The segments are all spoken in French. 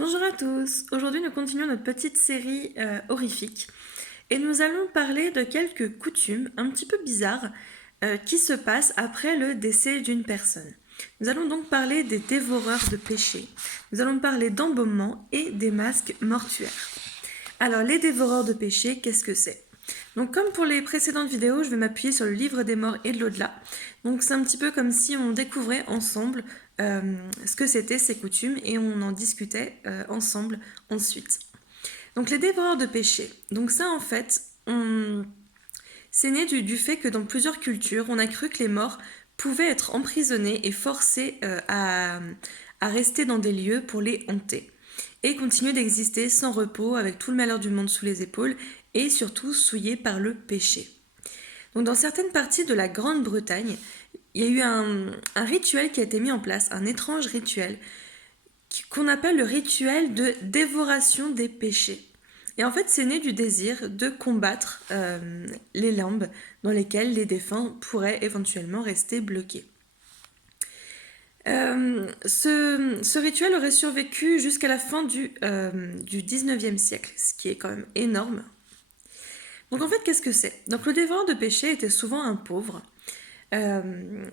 Bonjour à tous, aujourd'hui nous continuons notre petite série horrifique et nous allons parler de quelques coutumes un petit peu bizarres qui se passent après le décès d'une personne. Nous allons donc parler des dévoreurs de péchés, nous allons parler d'embaumement et des masques mortuaires. Alors les dévoreurs de péchés, qu'est-ce que c'est? Donc comme pour les précédentes vidéos, je vais m'appuyer sur le livre des morts et de l'au-delà. Donc c'est un petit peu comme si on découvrait ensemble ce que c'était ces coutumes et on en discutait ensemble ensuite. Donc les dévoreurs de péchés. Donc ça en fait, c'est né du fait que dans plusieurs cultures, on a cru que les morts pouvaient être emprisonnés et forcés à rester dans des lieux pour les hanter et continuer d'exister sans repos avec tout le malheur du monde sous les épaules et surtout souillés par le péché. Donc dans certaines parties de la Grande-Bretagne, il y a eu un rituel qui a été mis en place, un étrange rituel qu'on appelle le rituel de dévoration des péchés. Et en fait, c'est né du désir de combattre les limbes dans lesquelles les défunts pourraient éventuellement rester bloqués. Ce rituel aurait survécu jusqu'à la fin du 19e siècle, ce qui est quand même énorme. Donc en fait, qu'est-ce que c'est? Donc le dévoreur de péché était souvent un pauvre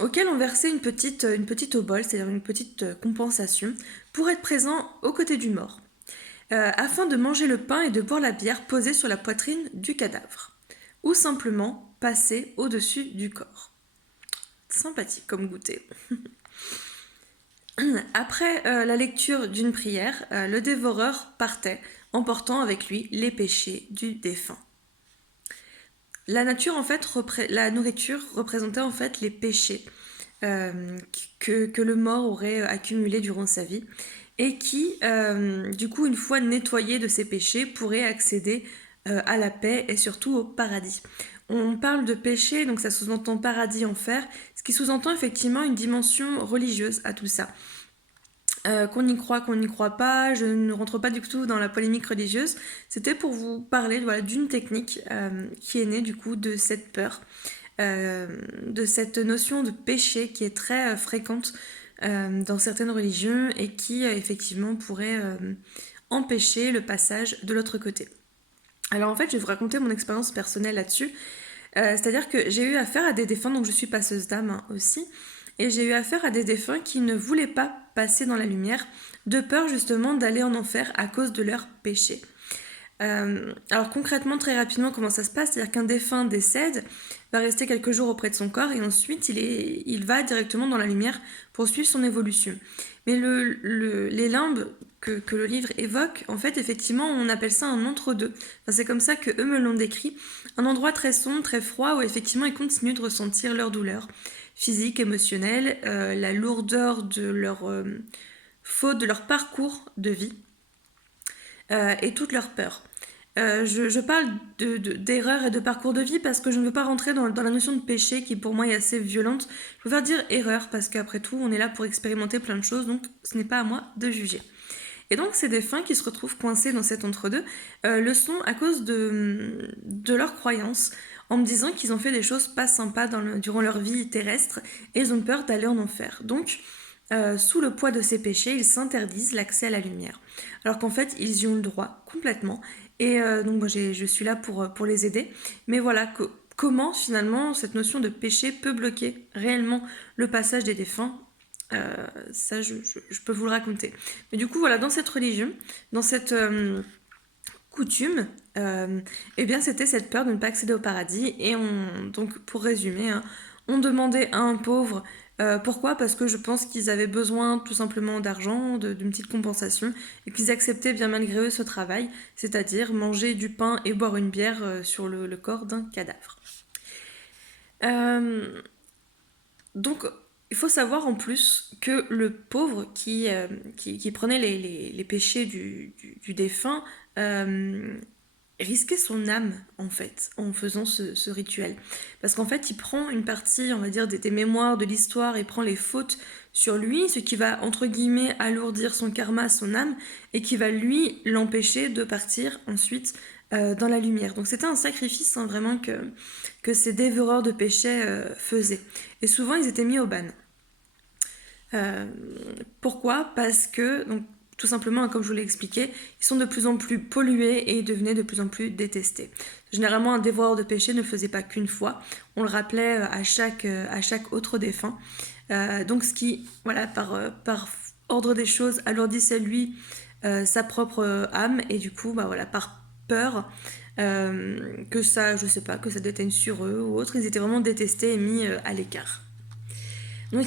auquel on versait une petite obole, c'est-à-dire une petite compensation, pour être présent aux côtés du mort, afin de manger le pain et de boire la bière posée sur la poitrine du cadavre, ou simplement passer au-dessus du corps. Sympathique comme goûter. Après la lecture d'une prière, le dévoreur partait, emportant avec lui les péchés du défunt. La nourriture représentait en fait les péchés que le mort aurait accumulés durant sa vie et qui, du coup, une fois nettoyé de ses péchés, pourrait accéder à la paix et surtout au paradis. On parle de péché, donc ça sous-entend paradis, enfer, ce qui sous-entend effectivement une dimension religieuse à tout ça. Qu'on n'y croit pas, je ne rentre pas du tout dans la polémique religieuse. C'était pour vous parler d'une technique qui est née du coup de cette peur, de cette notion de péché qui est très fréquente dans certaines religions et qui effectivement pourrait empêcher le passage de l'autre côté. Alors en fait, je vais vous raconter mon expérience personnelle là-dessus. C'est-à-dire que j'ai eu affaire à des défunts, donc je suis passeuse d'âme aussi, et j'ai eu affaire à des défunts qui ne voulaient pas passer dans la lumière, de peur justement d'aller en enfer à cause de leurs péchés. Alors concrètement, très rapidement, comment ça se passe? C'est-à-dire qu'un défunt décède, va rester quelques jours auprès de son corps et ensuite il va directement dans la lumière pour suivre son évolution. Mais les limbes que le livre évoque, en fait, effectivement, on appelle ça un entre-deux. Enfin, c'est comme ça que eux me l'ont décrit. Un endroit très sombre, très froid, où effectivement ils continuent de ressentir leur douleur physique, émotionnelle, la lourdeur de leur faute, de leur parcours de vie et toute leur peur. Je parle d'erreur et de parcours de vie parce que je ne veux pas rentrer dans la notion de péché qui pour moi est assez violente. Je préfère dire erreur parce qu'après tout on est là pour expérimenter plein de choses, donc ce n'est pas à moi de juger. Et donc ces défunts qui se retrouvent coincés dans cet entre-deux le sont à cause de leurs croyances, en me disant qu'ils ont fait des choses pas sympas durant leur vie terrestre et ils ont peur d'aller en enfer. Donc sous le poids de ces péchés, ils s'interdisent l'accès à la lumière. Alors qu'en fait, ils y ont le droit complètement. Et donc moi, je suis là pour les aider. Mais voilà, comment finalement cette notion de péché peut bloquer réellement le passage des défunts, ça, je peux vous le raconter. Mais du coup, voilà, dans cette religion, dans cette coutume, eh bien, c'était cette peur de ne pas accéder au paradis. Et donc, pour résumer, hein, on demandait à un pauvre pourquoi? Parce que je pense qu'ils avaient besoin tout simplement d'argent, d'une petite compensation, et qu'ils acceptaient bien malgré eux ce travail, c'est-à-dire manger du pain et boire une bière sur le corps d'un cadavre. Euh, donc, il faut savoir en plus que le pauvre qui prenait les péchés du défunt risquait son âme en fait en faisant ce rituel, parce qu'en fait il prend une partie, on va dire, des mémoires de l'histoire et prend les fautes sur lui, ce qui va entre guillemets alourdir son karma, son âme, et qui va lui l'empêcher de partir ensuite dans la lumière. Donc c'était un sacrifice hein, vraiment que ces dévoreurs de péchés faisaient, et souvent ils étaient mis au ban. Pourquoi? Parce que donc tout simplement, comme je vous l'ai expliqué, ils sont de plus en plus pollués et devenaient de plus en plus détestés. Généralement, un dévoreur de péché ne le faisait pas qu'une fois, on le rappelait à chaque autre défunt. Donc ce qui, voilà, par ordre des choses, alourdissait lui sa propre âme, et du coup, bah voilà, par peur que ça, je sais pas, que ça déteigne sur eux ou autre, ils étaient vraiment détestés et mis à l'écart. Donc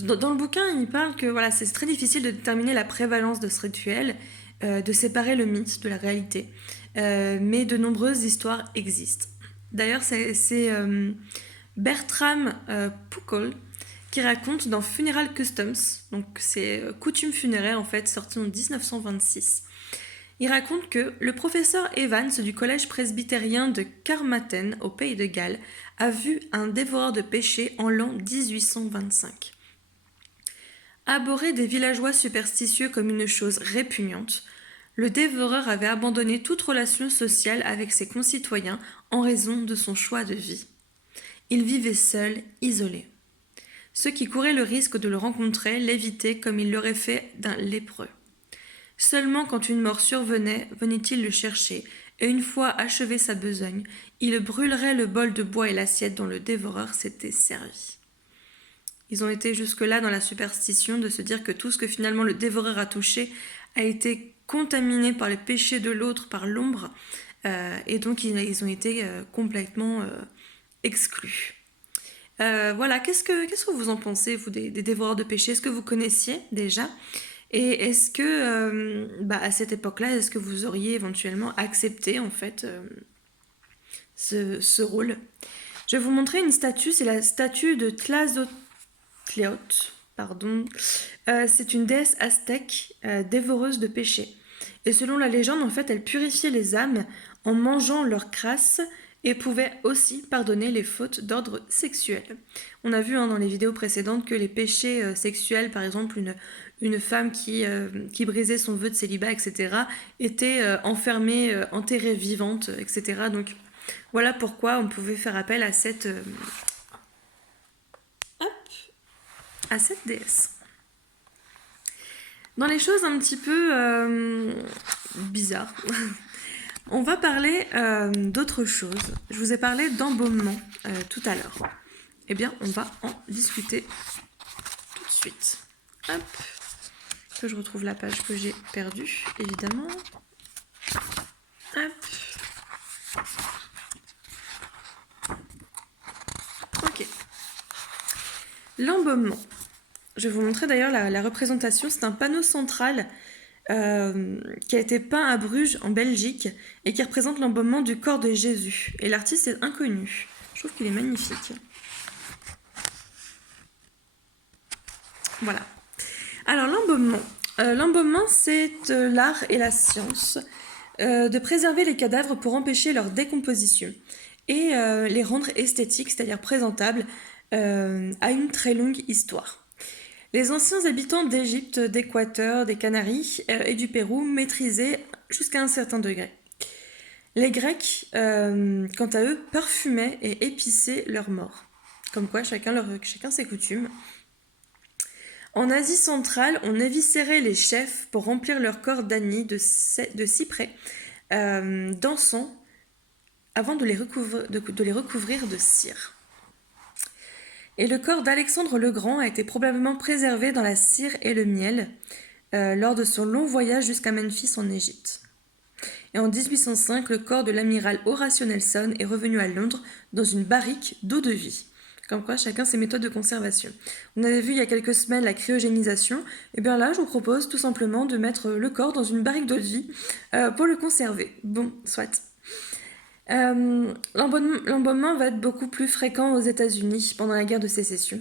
dans le bouquin, il parle que voilà, c'est très difficile de déterminer la prévalence de ce rituel, de séparer le mythe de la réalité, mais de nombreuses histoires existent. D'ailleurs, c'est Bertram Poukol qui raconte dans Funeral Customs, donc c'est Coutumes funéraires en fait, sorti en 1926. Il raconte que le professeur Evans du collège presbytérien de Carmarthen au Pays de Galles a vu un dévoreur de péché en l'an 1825. Abhorré des villageois superstitieux comme une chose répugnante, le dévoreur avait abandonné toute relation sociale avec ses concitoyens en raison de son choix de vie. Il vivait seul, isolé. Ceux qui couraient le risque de le rencontrer l'évitaient comme il l'aurait fait d'un lépreux. Seulement quand une mort survenait, venait-il le chercher, et une fois achevé sa besogne, il brûlerait le bol de bois et l'assiette dont le dévoreur s'était servi. Ils ont été jusque-là dans la superstition de se dire que tout ce que finalement le dévoreur a touché a été contaminé par les péchés de l'autre, par l'ombre, et donc ils ont été complètement exclus. Voilà, qu'est-ce que vous en pensez, vous, des dévoreurs de péché? Est-ce que vous connaissiez déjà? Et est-ce que, à cette époque-là, est-ce que vous auriez éventuellement accepté, en fait, ce rôle? Je vais vous montrer une statue, c'est la statue de Tlazotliot, pardon. C'est une déesse aztèque dévoreuse de péché. Et selon la légende, en fait, elle purifiait les âmes en mangeant leur crasse et pouvait aussi pardonner les fautes d'ordre sexuel. On a vu dans les vidéos précédentes que les péchés sexuels, par exemple une femme qui brisait son vœu de célibat, etc., était enfermée, enterrée vivante, etc. Donc voilà pourquoi on pouvait faire appel à cette déesse. Dans les choses un petit peu bizarres, on va parler d'autre chose. Je vous ai parlé d'embaumement tout à l'heure. Eh bien, on va en discuter tout de suite. Hop, que je retrouve la page que j'ai perdue, évidemment. Hop. Ok. L'embaumement. Je vais vous montrer d'ailleurs la représentation. C'est un panneau central qui a été peint à Bruges, en Belgique, et qui représente l'embaumement du corps de Jésus. Et l'artiste est inconnu. Je trouve qu'il est magnifique. Voilà. Alors l'embaumement. L'embaumement, c'est l'art et la science de préserver les cadavres pour empêcher leur décomposition et les rendre esthétiques, c'est-à-dire présentables, à une très longue histoire. Les anciens habitants d'Égypte, d'Équateur, des Canaries et du Pérou maîtrisaient jusqu'à un certain degré. Les Grecs, quant à eux, parfumaient et épiçaient leurs morts. Comme quoi, chacun ses coutumes. En Asie centrale, on éviscérait les chefs pour remplir leur corps d'anis, de cyprès, d'encens, avant de les recouvrir de cire. Et le corps d'Alexandre le Grand a été probablement préservé dans la cire et le miel lors de son long voyage jusqu'à Memphis en Égypte. Et en 1805, le corps de l'amiral Horatio Nelson est revenu à Londres dans une barrique d'eau de vie. Comme quoi, chacun ses méthodes de conservation. On avait vu il y a quelques semaines la cryogénisation. Et bien là, je vous propose tout simplement de mettre le corps dans une barrique d'eau de vie pour le conserver. Bon, soit. L'embaumement va être beaucoup plus fréquent aux États-Unis pendant la guerre de sécession.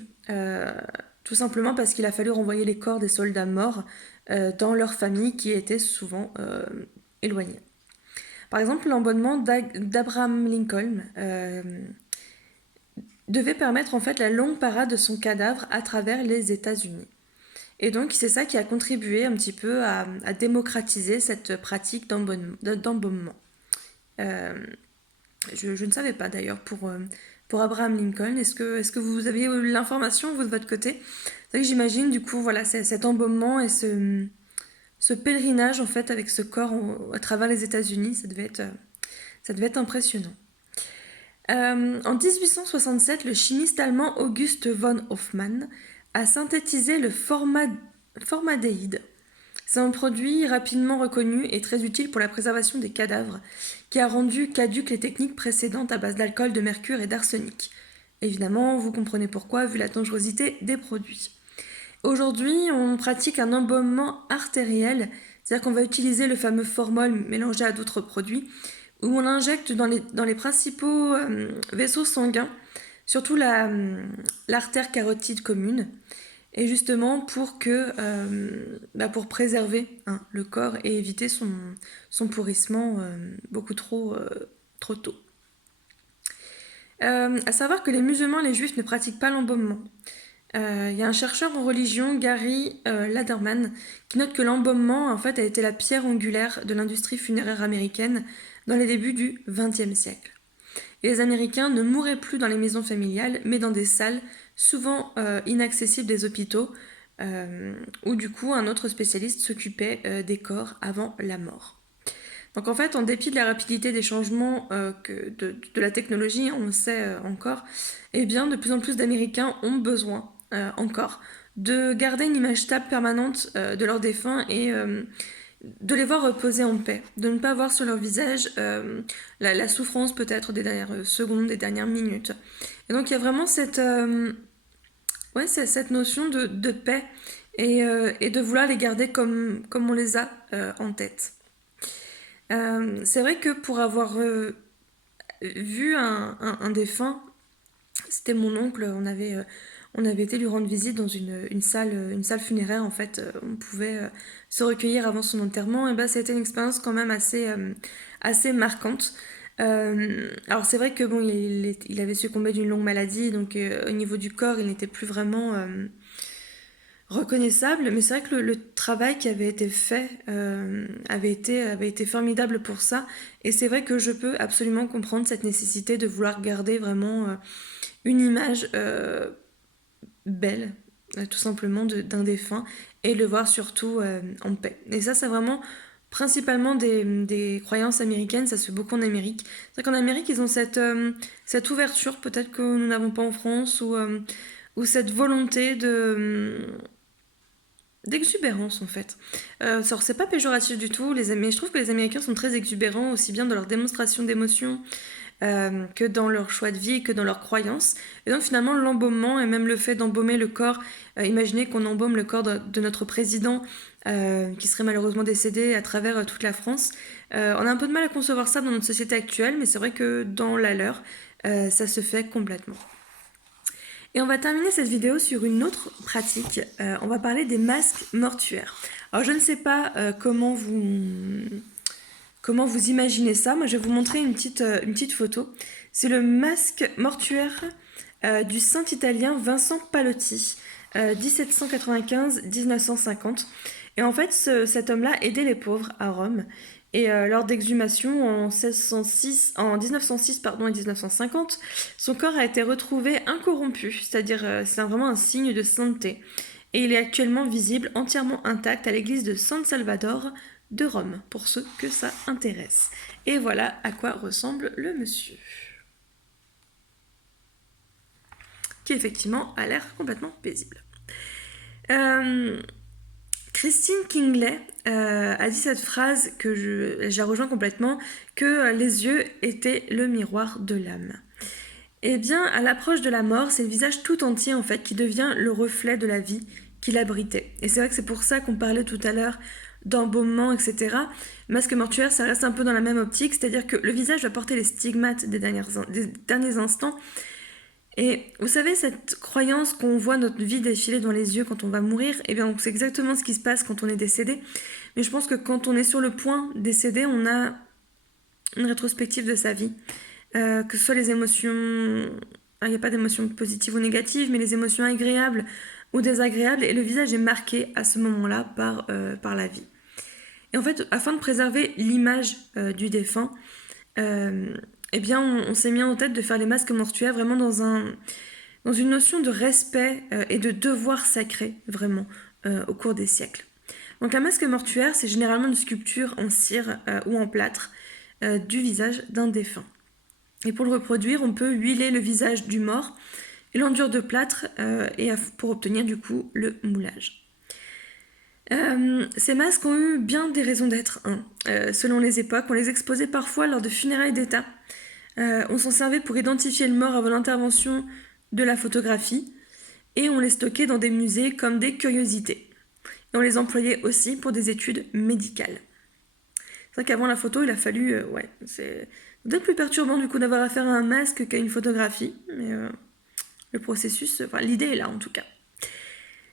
Tout simplement parce qu'il a fallu renvoyer les corps des soldats morts dans leurs familles qui étaient souvent éloignées. Par exemple, l'embaumement d'Abraham Lincoln devait permettre en fait la longue parade de son cadavre à travers les États-Unis. Et donc c'est ça qui a contribué un petit peu à démocratiser cette pratique d'embaumement. Je ne savais pas d'ailleurs pour Abraham Lincoln. Est-ce que vous aviez l'information vous de votre côté? C'est vrai que j'imagine du coup voilà cet embaumement et ce pèlerinage en fait avec ce corps à travers les États-Unis. Ça devait être impressionnant. En 1867, le chimiste allemand August von Hofmann a synthétisé le formaldéhyde. C'est un produit rapidement reconnu et très utile pour la préservation des cadavres, qui a rendu caduques les techniques précédentes à base d'alcool, de mercure et d'arsenic. Évidemment, vous comprenez pourquoi, vu la dangerosité des produits. Aujourd'hui, on pratique un embaumement artériel, c'est-à-dire qu'on va utiliser le fameux formol mélangé à d'autres produits, où on l'injecte dans les principaux vaisseaux sanguins, surtout l'artère carotide commune, et justement pour préserver le corps et éviter son pourrissement beaucoup trop tôt. À savoir que les musulmans et les juifs ne pratiquent pas l'embaumement. Il y a un chercheur en religion, Gary Laderman, qui note que l'embaumement en fait, a été la pierre angulaire de l'industrie funéraire américaine dans les débuts du XXe siècle. Et les Américains ne mouraient plus dans les maisons familiales, mais dans des salles souvent inaccessibles des hôpitaux, où du coup un autre spécialiste s'occupait des corps avant la mort. Donc en fait, en dépit de la rapidité des changements de la technologie, on le sait encore, eh bien de plus en plus d'Américains ont besoin encore de garder une image stable permanente de leurs défunts et de les voir reposer en paix, de ne pas voir sur leur visage la souffrance peut-être des dernières secondes, des dernières minutes. Et donc il y a vraiment cette notion de paix et de vouloir les garder comme on les a en tête. C'est vrai que pour avoir vu un défunt, c'était mon oncle, on avait été lui rendre visite dans une salle funéraire en fait, on pouvait se recueillir avant son enterrement, et ça a été une expérience quand même assez marquante. Alors c'est vrai que bon, il avait succombé d'une longue maladie, donc au niveau du corps, il n'était plus vraiment reconnaissable, mais c'est vrai que le travail qui avait été fait avait été formidable pour ça, et c'est vrai que je peux absolument comprendre cette nécessité de vouloir garder vraiment une image belle, tout simplement, d'un défunt, et le voir surtout en paix. Et ça, c'est vraiment principalement des croyances américaines, ça se fait beaucoup en Amérique. C'est qu'en Amérique, ils ont cette ouverture, peut-être que nous n'avons pas en France, ou cette volonté d'exubérance en fait. Alors c'est pas péjoratif du tout, mais je trouve que les Américains sont très exubérants, aussi bien dans leur démonstration d'émotions que dans leur choix de vie, que dans leurs croyances. Et donc finalement l'embaumement et même le fait d'embaumer le corps, imaginez qu'on embaume le corps de notre président qui serait malheureusement décédé à travers toute la France. On a un peu de mal à concevoir ça dans notre société actuelle, mais c'est vrai que dans la leur, ça se fait complètement. Et on va terminer cette vidéo sur une autre pratique. On va parler des masques mortuaires. Alors je ne sais pas comment vous imaginez ça. Moi je vais vous montrer une petite photo. C'est le masque mortuaire du saint italien Vincent Pallotti, 1795-1950. Et en fait cet homme-là aidait les pauvres à Rome. Et lors d'exhumation en 1906 et 1950, son corps a été retrouvé incorrompu, c'est-à-dire c'est vraiment un signe de sainteté. Et il est actuellement visible entièrement intact à l'église de San Salvador de Rome, pour ceux que ça intéresse. Et voilà à quoi ressemble le monsieur. Qui effectivement a l'air complètement paisible. Christine Kingley a dit cette phrase que j'ai rejoint complètement, que les yeux étaient le miroir de l'âme. Eh bien, à l'approche de la mort, c'est le visage tout entier en fait qui devient le reflet de la vie qui l'abritait. Et c'est vrai que c'est pour ça qu'on parlait tout à l'heure d'embaumement, etc. Masque mortuaire, ça reste un peu dans la même optique, c'est-à-dire que le visage va porter les stigmates des derniers instants. Et vous savez, cette croyance qu'on voit notre vie défiler dans les yeux quand on va mourir, eh bien c'est exactement ce qui se passe quand on est décédé. Mais je pense que quand on est sur le point de décéder, on a une rétrospective de sa vie. Que ce soit les émotions... Il n'y a pas d'émotions positives ou négatives, mais les émotions agréables ou désagréables. Et le visage est marqué à ce moment-là par la vie. Et en fait, afin de préserver l'image du défunt, eh bien, on s'est mis en tête de faire les masques mortuaires vraiment dans une notion de respect et de devoir sacré, vraiment, au cours des siècles. Donc un masque mortuaire, c'est généralement une sculpture en cire ou en plâtre du visage d'un défunt. Et pour le reproduire, on peut huiler le visage du mort et l'enduire de plâtre pour obtenir du coup le moulage. Ces masques ont eu bien des raisons d'être. Selon les époques, on les exposait parfois lors de funérailles d'État. On s'en servait pour identifier le mort avant l'intervention de la photographie et on les stockait dans des musées comme des curiosités. Et on les employait aussi pour des études médicales. C'est vrai qu'avant la photo, il a fallu... c'est peut-être plus perturbant du coup d'avoir affaire à un masque qu'à une photographie, mais le processus, l'idée est là en tout cas.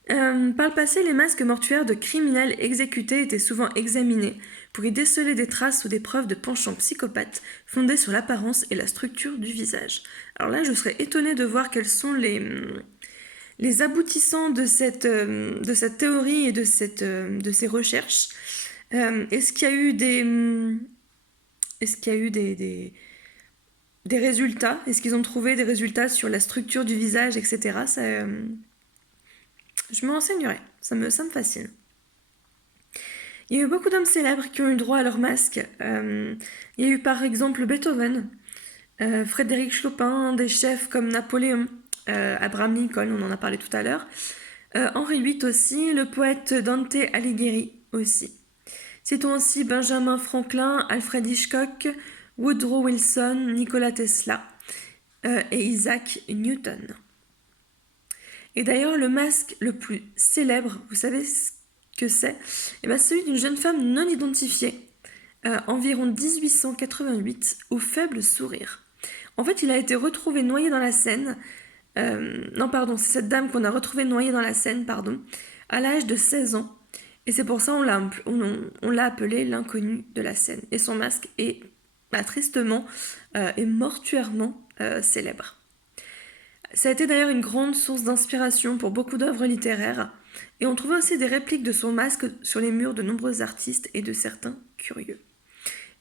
Par le passé, les masques mortuaires de criminels exécutés étaient souvent examinés pour y déceler des traces ou des preuves de penchant psychopathe fondées sur l'apparence et la structure du visage. Alors là, je serais étonnée de voir quels sont les aboutissants de cette théorie et de ces recherches. Est-ce qu'il y a eu des résultats? Est-ce qu'ils ont trouvé des résultats sur la structure du visage, etc. Je me renseignerai, ça me fascine. Il y a eu beaucoup d'hommes célèbres qui ont eu droit à leur masque. Il y a eu par exemple Beethoven, Frédéric Chopin, des chefs comme Napoléon, Abraham Lincoln, on en a parlé tout à l'heure, Henri VIII aussi, le poète Dante Alighieri aussi. Citons aussi Benjamin Franklin, Alfred Hitchcock, Woodrow Wilson, Nikola Tesla et Isaac Newton. Et d'ailleurs, le masque le plus célèbre, vous savez ce que c'est? Celui d'une jeune femme non identifiée, environ 1888, au faible sourire. En fait, il a été retrouvé noyé dans la Seine. C'est cette dame qu'on a retrouvée noyée dans la Seine, à l'âge de 16 ans. Et c'est pour ça on l'a appelé l'inconnu de la Seine. Et son masque est tristement et mortuairement célèbre. Ça a été d'ailleurs une grande source d'inspiration pour beaucoup d'œuvres littéraires, et on trouvait aussi des répliques de son masque sur les murs de nombreux artistes et de certains curieux.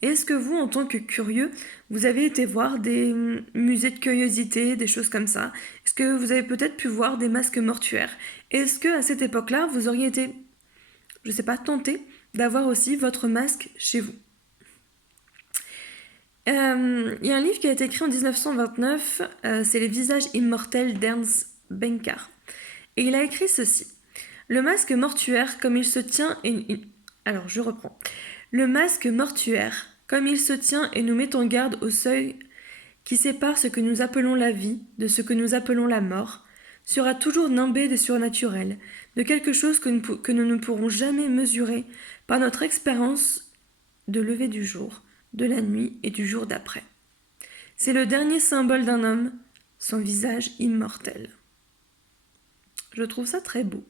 Et est-ce que vous, en tant que curieux, vous avez été voir des musées de curiosité, des choses comme ça? Est-ce que vous avez peut-être pu voir des masques mortuaires? Est-ce que à cette époque-là, vous auriez été, je ne sais pas, tenté d'avoir aussi votre masque chez vous? Il y a un livre qui a été écrit en 1929, c'est Les visages immortels d'Ernst Benkar. Et il a écrit ceci. Le masque mortuaire, comme il se tient et... Alors, je reprends. Le masque mortuaire, comme il se tient et nous met en garde au seuil qui sépare ce que nous appelons la vie de ce que nous appelons la mort, sera toujours nimbé de surnaturel, de quelque chose que nous ne pourrons jamais mesurer par notre expérience de lever du jour, de la nuit et du jour d'après. C'est le dernier symbole d'un homme, son visage immortel. Je trouve ça très beau.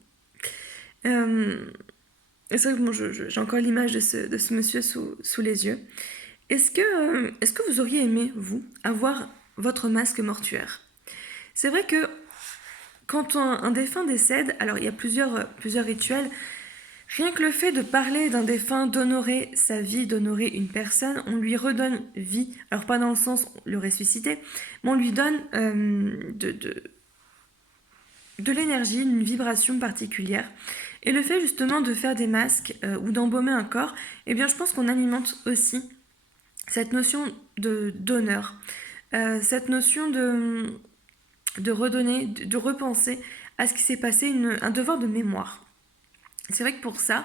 C'est vrai que j'ai encore l'image de ce monsieur sous les yeux. Est-ce que vous auriez aimé, vous, avoir votre masque mortuaire? C'est vrai que quand un défunt décède, alors il y a plusieurs rituels. Rien que le fait de parler d'un défunt, d'honorer sa vie, d'honorer une personne, on lui redonne vie. Alors pas dans le sens le ressusciter, mais on lui donne de l'énergie, une vibration particulière. Et le fait justement de faire des masques ou d'embaumer un corps, je pense qu'on alimente aussi cette notion d'honneur, cette notion de redonner, de repenser à ce qui s'est passé, un devoir de mémoire. C'est vrai que pour ça,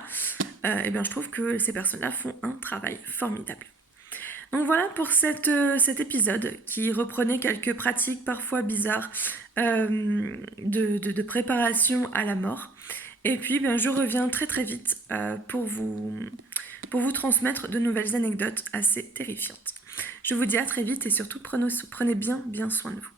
je trouve que ces personnes-là font un travail formidable. Donc voilà pour cet épisode qui reprenait quelques pratiques parfois bizarres de préparation à la mort. Et puis je reviens très très vite pour vous transmettre de nouvelles anecdotes assez terrifiantes. Je vous dis à très vite et surtout prenez bien soin de vous.